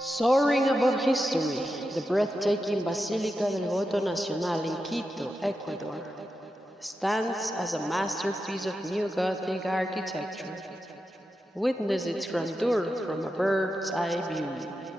Soaring above history, the breathtaking Basilica del Voto Nacional in Quito, Ecuador, stands as a masterpiece of new Gothic architecture. Witness its grandeur from a bird's eye view.